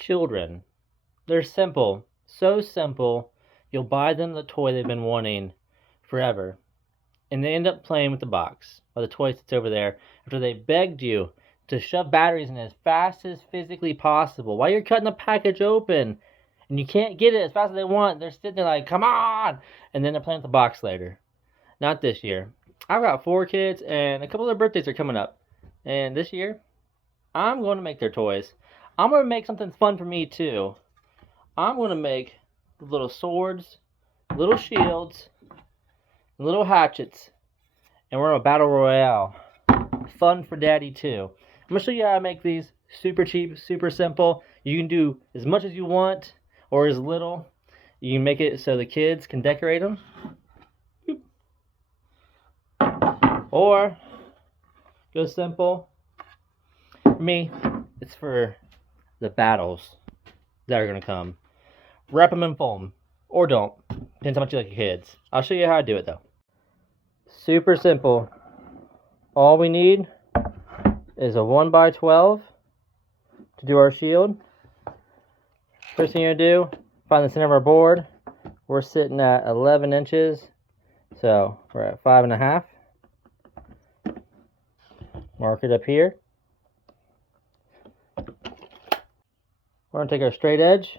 children. They're simple, so simple, you'll buy them the toy they've been wanting forever. And they end up playing with the box or the toy that's over there after they begged you to shove batteries in as fast as physically possible while you're cutting the package open. And you can't get it as fast as they want. They're sitting there like, come on! And then they're playing with the box later. Not this year. I've got 4 kids and a couple of their birthdays are coming up. And this year, I'm going to make their toys. I'm going to make something fun for me too. I'm going to make little swords, little shields, little hatchets, and we're in a battle royale. Fun for daddy too. I'm going to show you how to make these super cheap, super simple. You can do as much as you want or as little. You can make it so the kids can decorate them. Or go simple. For me, it's for the battles that are going to come. Wrap them in foam. Or don't. Depends how much you like your kids. I'll show you how to do it though. Super simple. All we need is a 1x12 to do our shield. First thing you're going to do, find the center of our board. We're sitting at 11 inches. So we're at 5.5. Mark it up here. We're going to take our straight edge.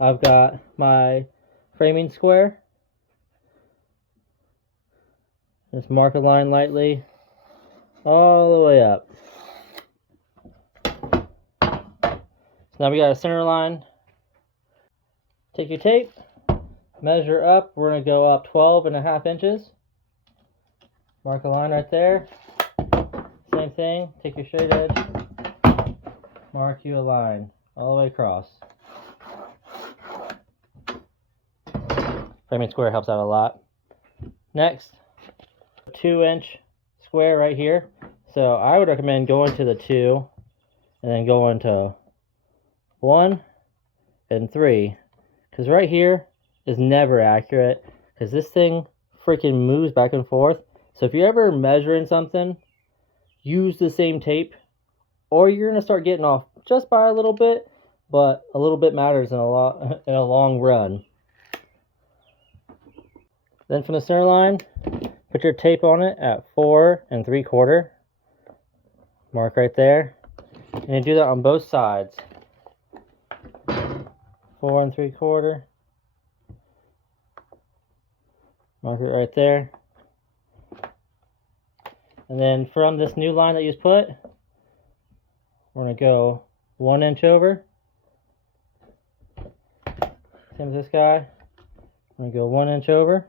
I've got my framing square. Just mark a line lightly all the way up. So now we got a center line. Take your tape, measure up. We're going to go up 12.5 inches. Mark a line right there. Same thing, take your straight edge, mark you a line all the way across. Framing square helps out a lot. Next, 2-inch square right here. So I would recommend going to the 2 and then going to 1 and 3. Because right here is never accurate because this thing freaking moves back and forth. So if you're ever measuring something, use the same tape or you're going to start getting off just by a little bit, but a little bit matters in a long run. Then from the center line, put your tape on it at 4 3/4. Mark right there. And you do that on both sides. 4 3/4. Mark it right there. And then from this new line that you just put, we're going to go 1 inch over. Same as this guy. We're going to go 1 inch over.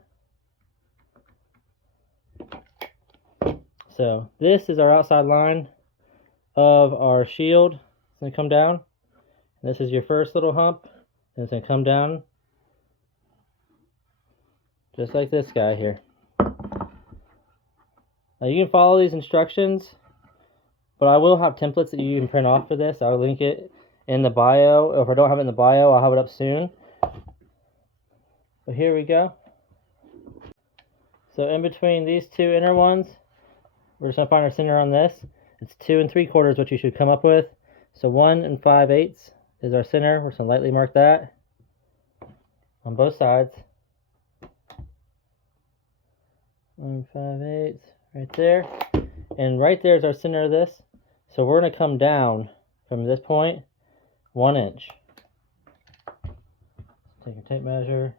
So this is our outside line of our shield. It's going to come down. And this is your first little hump. And it's going to come down just like this guy here. Now you can follow these instructions, but I will have templates that you can print off for this. I'll link it in the bio. If I don't have it in the bio, I'll have it up soon. But here we go. So in between these 2 inner ones, we're just going to find our center on this. It's 2 3/4 what you should come up with. So 1 5/8 is our center. We're just going to lightly mark that on both sides. 1 5/8 right there. And right there is our center of this. So we're going to come down from this point 1 inch. Take your tape measure,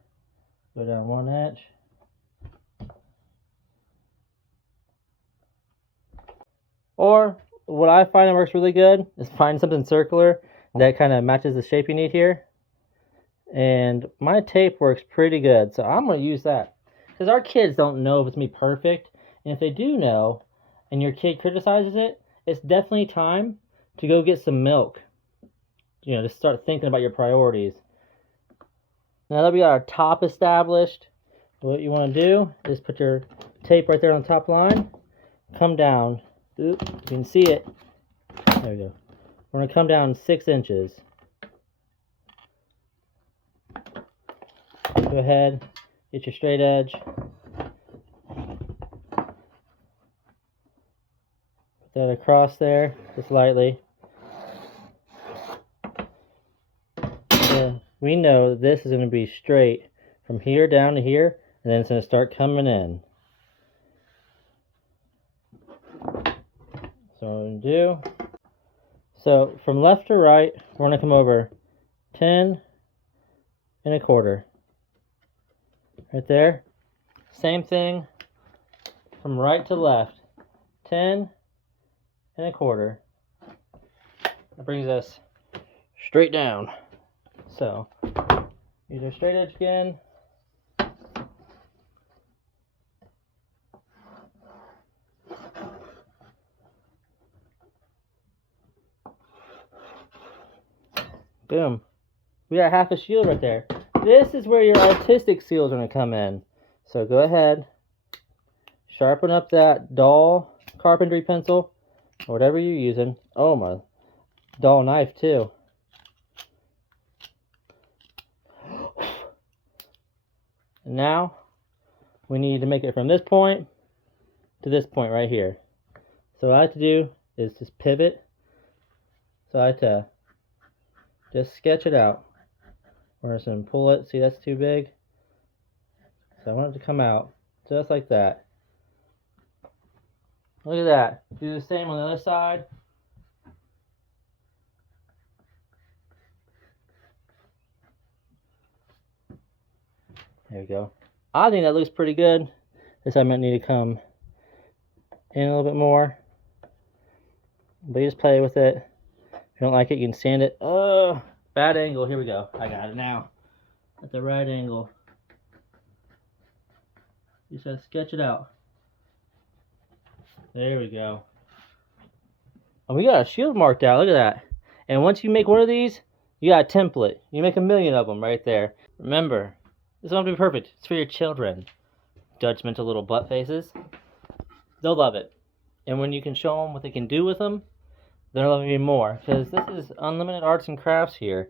go down 1 inch. Or what I find that works really good is find something circular that kind of matches the shape you need here. And my tape works pretty good, so I'm going to use that. Because our kids don't know if it's going to be perfect. And if they do know, and your kid criticizes it, it's definitely time to go get some milk. You know, just start thinking about your priorities. Now that we got our top established, what you want to do is put your tape right there on the top line. Come down. Oop, you can see it. There we go. We're going to come down 6 inches. Go ahead, get your straight edge. Put that across there, just lightly. So we know this is going to be straight from here down to here, and then it's going to start coming in. So what we're going to do, so from left to right, we're going to come over 10 1/4. Right there. Same thing from right to left, 10 1/4. That brings us straight down. So, use our straight edge again. Boom. We got half a shield right there. This is where your artistic seals are going to come in. So go ahead, sharpen up that dull carpentry pencil, or whatever you're using. Oh my, dull knife too. And now we need to make it from this point to this point right here. So what I like to do is just pivot. So I like to just sketch it out. We're just going to pull it. See, that's too big. So I want it to come out just like that. Look at that. Do the same on the other side. There we go. I think that looks pretty good. This I might need to come in a little bit more. But you just play with it. If you don't like it, you can sand it. Oh, bad angle. Here we go. I got it now. At the right angle. You just gotta sketch it out. There we go. And we got a shield marked out. Look at that. And once you make one of these, you got a template. You make 1,000,000 of them right there. Remember, this won't be perfect. It's for your children. Judgmental little butt faces. They'll love it. And when you can show them what they can do with them, they'll love it even more. Because this is unlimited arts and crafts here.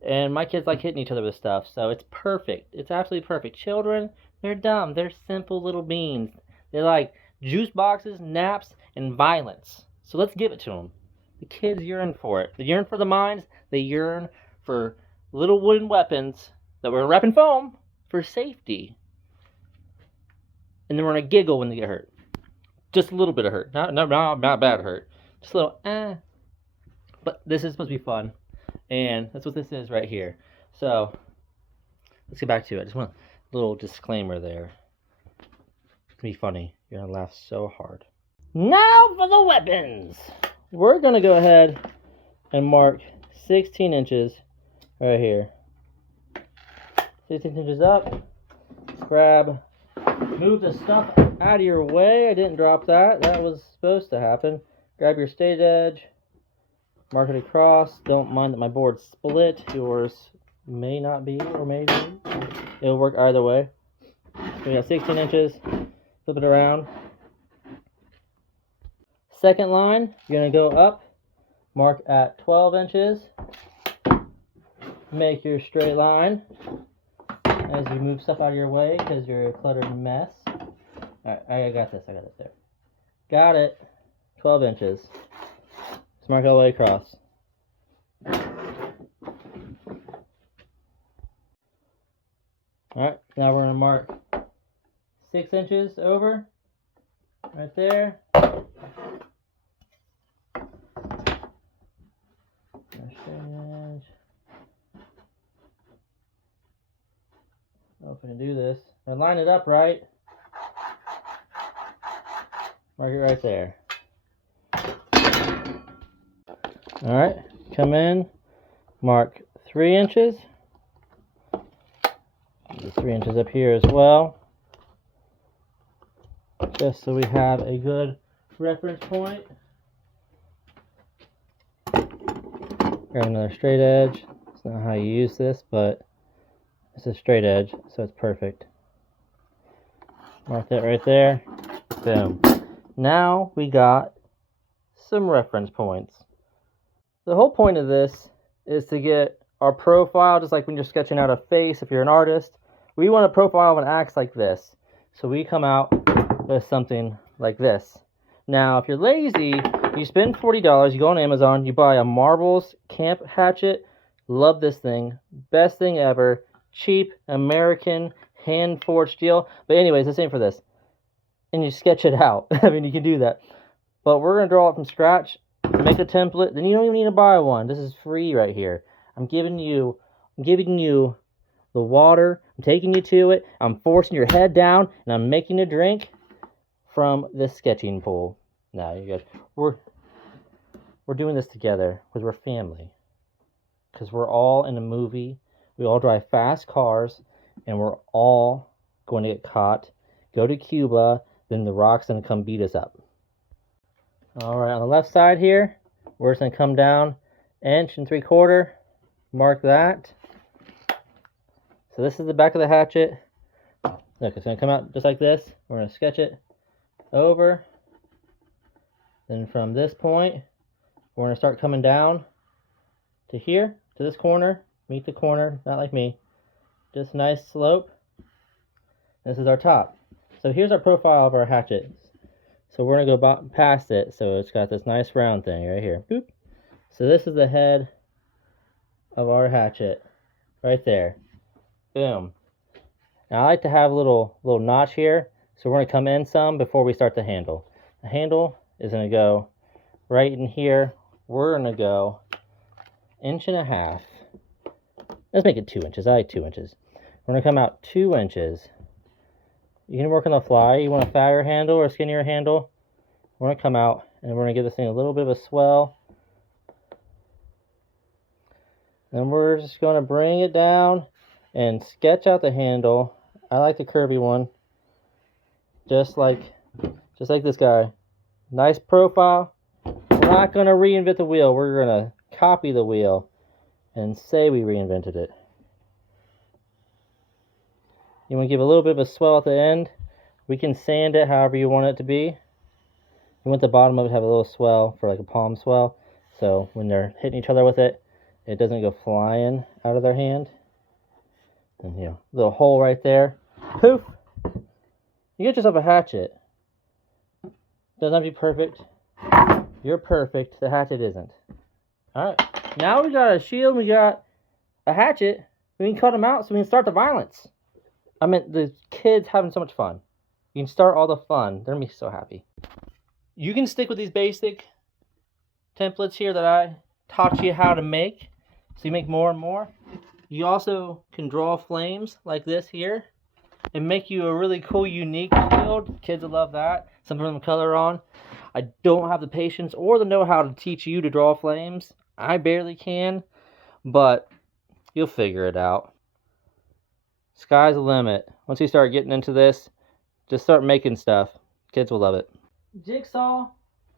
And my kids like hitting each other with stuff. So it's perfect. It's absolutely perfect. Children, they're dumb. They're simple little beings. They like juice boxes, naps, and violence. So let's give it to them. The kids yearn for it. They yearn for the minds. They yearn for little wooden weapons that we're wrapping foam for safety. And then we're going to giggle when they get hurt. Just a little bit of hurt. Not bad hurt. Just a little, But this is supposed to be fun. And that's what this is right here. So, let's get back to it. Just want a little disclaimer there. It's going to be funny. You're going to laugh so hard. Now for the weapons! We're going to go ahead and mark 16 inches right here. 16 inches up. Move the stuff out of your way. I didn't drop that. That was supposed to happen. Grab your straight edge. Mark it across. Don't mind that my board's split. Yours may not be, or maybe. It'll work either way. So we got 16 inches. Flip it around. Second line, you're going to go up. Mark at 12 inches. Make your straight line as you move stuff out of your way because you're a cluttered mess. Alright, I got this there. Got it. 12 inches. Let's mark all the way across. Alright, now we're going to mark 6 inches over. Right there. If we can do this. And line it up right. Mark it right there. Alright, come in, mark 3 inches. 3 inches up here as well. Just so we have a good reference point. Grab another straight edge. That's not how you use this, but it's a straight edge, so it's perfect. Mark that right there. Boom. Now we got some reference points. The whole point of this is to get our profile, just like when you're sketching out a face if you're an artist. We want a profile when it acts like this. So we come out with something like this. Now, if you're lazy, you spend $40, you go on Amazon, you buy a marbles camp hatchet, Love this thing. Best thing ever. Cheap, American, hand-forged steel. But anyways, this ain't for this. And you sketch it out. I mean, you can do that. But we're going to draw it from scratch. Make a template. Then you don't even need to buy one. This is free right here. I'm giving you the water. I'm taking you to it. I'm forcing your head down. And I'm making a drink from this sketching pool. Now, you guys, we're doing this together because we're family. Because we're all in a movie. We all drive fast cars. And we're all going to get caught. Go to Cuba. Then the rock's going to come beat us up. Alright, on the left side here, we're just going to come down 1 3/4. Mark that. So this is the back of the hatchet. Look, it's going to come out just like this. We're going to sketch it over. Then from this point, we're going to start coming down to here, to this corner. Meet the corner, not like me. Just nice slope. This is our top. So here's our profile of our hatchet. So we're going to go past it. So it's got this nice round thing right here. Boop. So this is the head of our hatchet. Right there. Boom. Now I like to have a little notch here. So we're going to come in some before we start the handle. The handle is going to go right in here. We're going to go 1.5 inches. Let's make it 2 inches. I like 2 inches. We're going to come out 2 inches. You can work on the fly. You want a fatter handle or a skinnier handle? We're going to come out and we're going to give this thing a little bit of a swell. Then we're just going to bring it down and sketch out the handle. I like the curvy one. Just like this guy. Nice profile. We're not going to reinvent the wheel. We're going to copy the wheel and say we reinvented it. You want to give a little bit of a swell at the end. We can sand it however you want it to be. You want the bottom of it to have a little swell for like a palm swell. So when they're hitting each other with it, it doesn't go flying out of their hand. And you know, little hole right there. Poof! You get yourself a hatchet. Doesn't have to be perfect. You're perfect. The hatchet isn't. Alright. Now we got a shield. We got a hatchet. We can cut them out so we can start the violence. I mean, the kids having so much fun. You can start all the fun. They're going to be so happy. You can stick with these basic templates here that I taught you how to make. So you make more and more. You also can draw flames like this here. And make you a really cool, unique shield. Kids will love that. Some of them color on. I don't have the patience or the know-how to teach you to draw flames. I barely can. But you'll figure it out. Sky's the limit. Once you start getting into this, just start making stuff. Kids will love it. Jigsaw,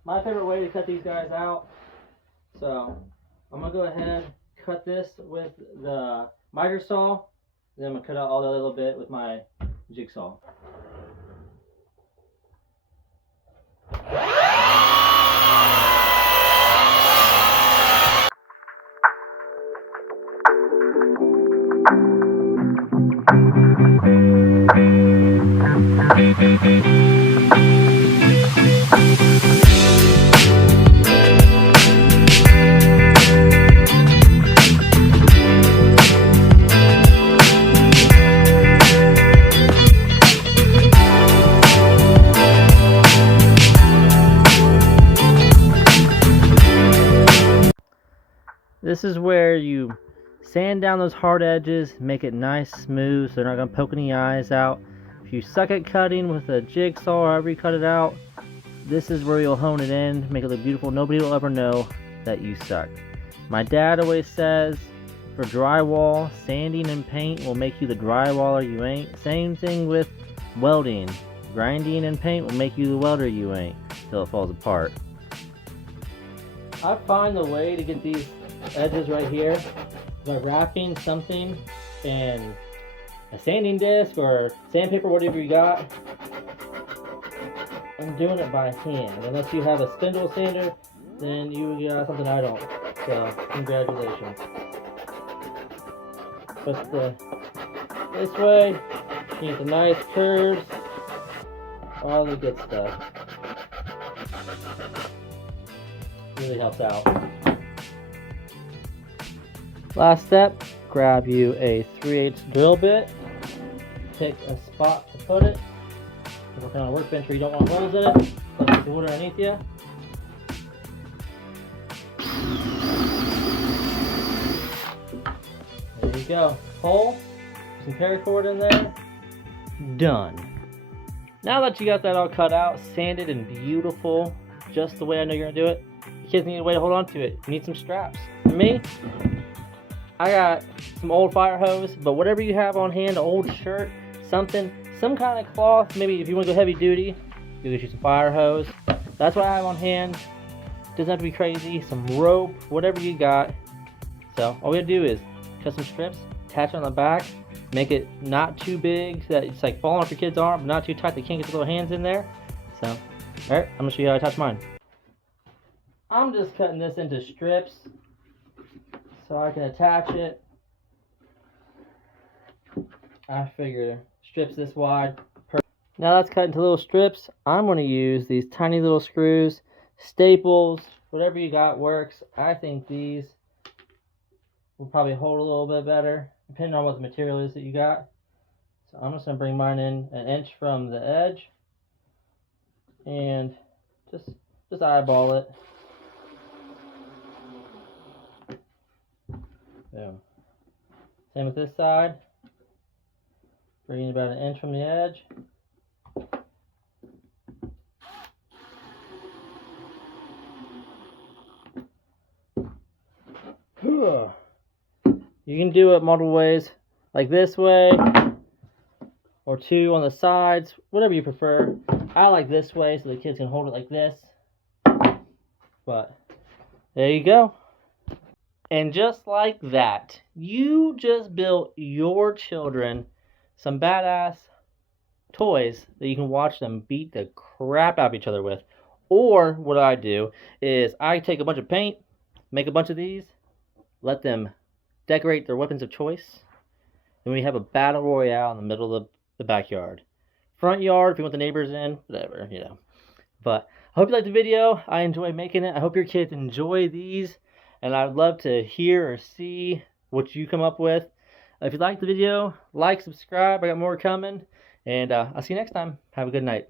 my favorite way to cut these guys out. So I'm going to go ahead and cut this with the miter saw. Then I'm going to cut out all the little bit with my jigsaw. This is where you sand down those hard edges, make it nice, smooth, so they're not going to poke any eyes out. If you suck at cutting with a jigsaw or however you cut it out, this is where you'll hone it in, make it look beautiful. Nobody will ever know that you suck. My dad always says, for drywall, sanding and paint will make you the drywaller you ain't. Same thing with welding. Grinding and paint will make you the welder you ain't, till it falls apart. I find the way to get these edges right here by wrapping something in a sanding disc or sandpaper, whatever you got. I'm doing it by hand. Unless you have a spindle sander, then you got something I don't. So congratulations. But this way, you get the nice curves, all the good stuff. Really helps out. Last step, grab you a 3/8 drill bit, pick a spot to put it. If you're working on a workbench where you don't want holes in it, put the wood underneath you. There you go. Hole, some paracord in there. Done. Now that you got that all cut out, sanded and beautiful, just the way I know you're gonna do it, the kids need a way to hold on to it. You need some straps. For me, I got some old fire hose, but whatever you have on hand, an old shirt, something, some kind of cloth, maybe if you want to go heavy duty, you get you some fire hose. That's what I have on hand. Doesn't have to be crazy. Some rope, whatever you got. So all we gotta do is cut some strips, attach it on the back, make it not too big so that it's like falling off your kid's arm, but not too tight they can't get their little hands in there. So, alright, I'm gonna show you how I attach mine. I'm just cutting this into strips so I can attach it. I figure strips this wide. Now that's cut into little strips. I'm going to use these tiny little screws, staples, whatever you got works. I think these will probably hold a little bit better, depending on what the material is that you got. So I'm just going to bring mine in 1 inch from the edge and just eyeball it. Boom. Same with this side. Bring it about 1 inch from the edge. You can do it multiple ways, like this way, or 2 on the sides, whatever you prefer. I like this way so the kids can hold it like this. But there you go. And just like that, you just built your children some badass toys that you can watch them beat the crap out of each other with. Or what I do is I take a bunch of paint, make a bunch of these, let them decorate their weapons of choice, and we have a battle royale in the middle of the backyard. Front yard, if you want the neighbors in, whatever, you know. But I hope you liked the video. I enjoy making it. I hope your kids enjoy these, and I'd love to hear or see what you come up with. If you liked the video, like, subscribe. I got more coming, and I'll see you next time. Have a good night.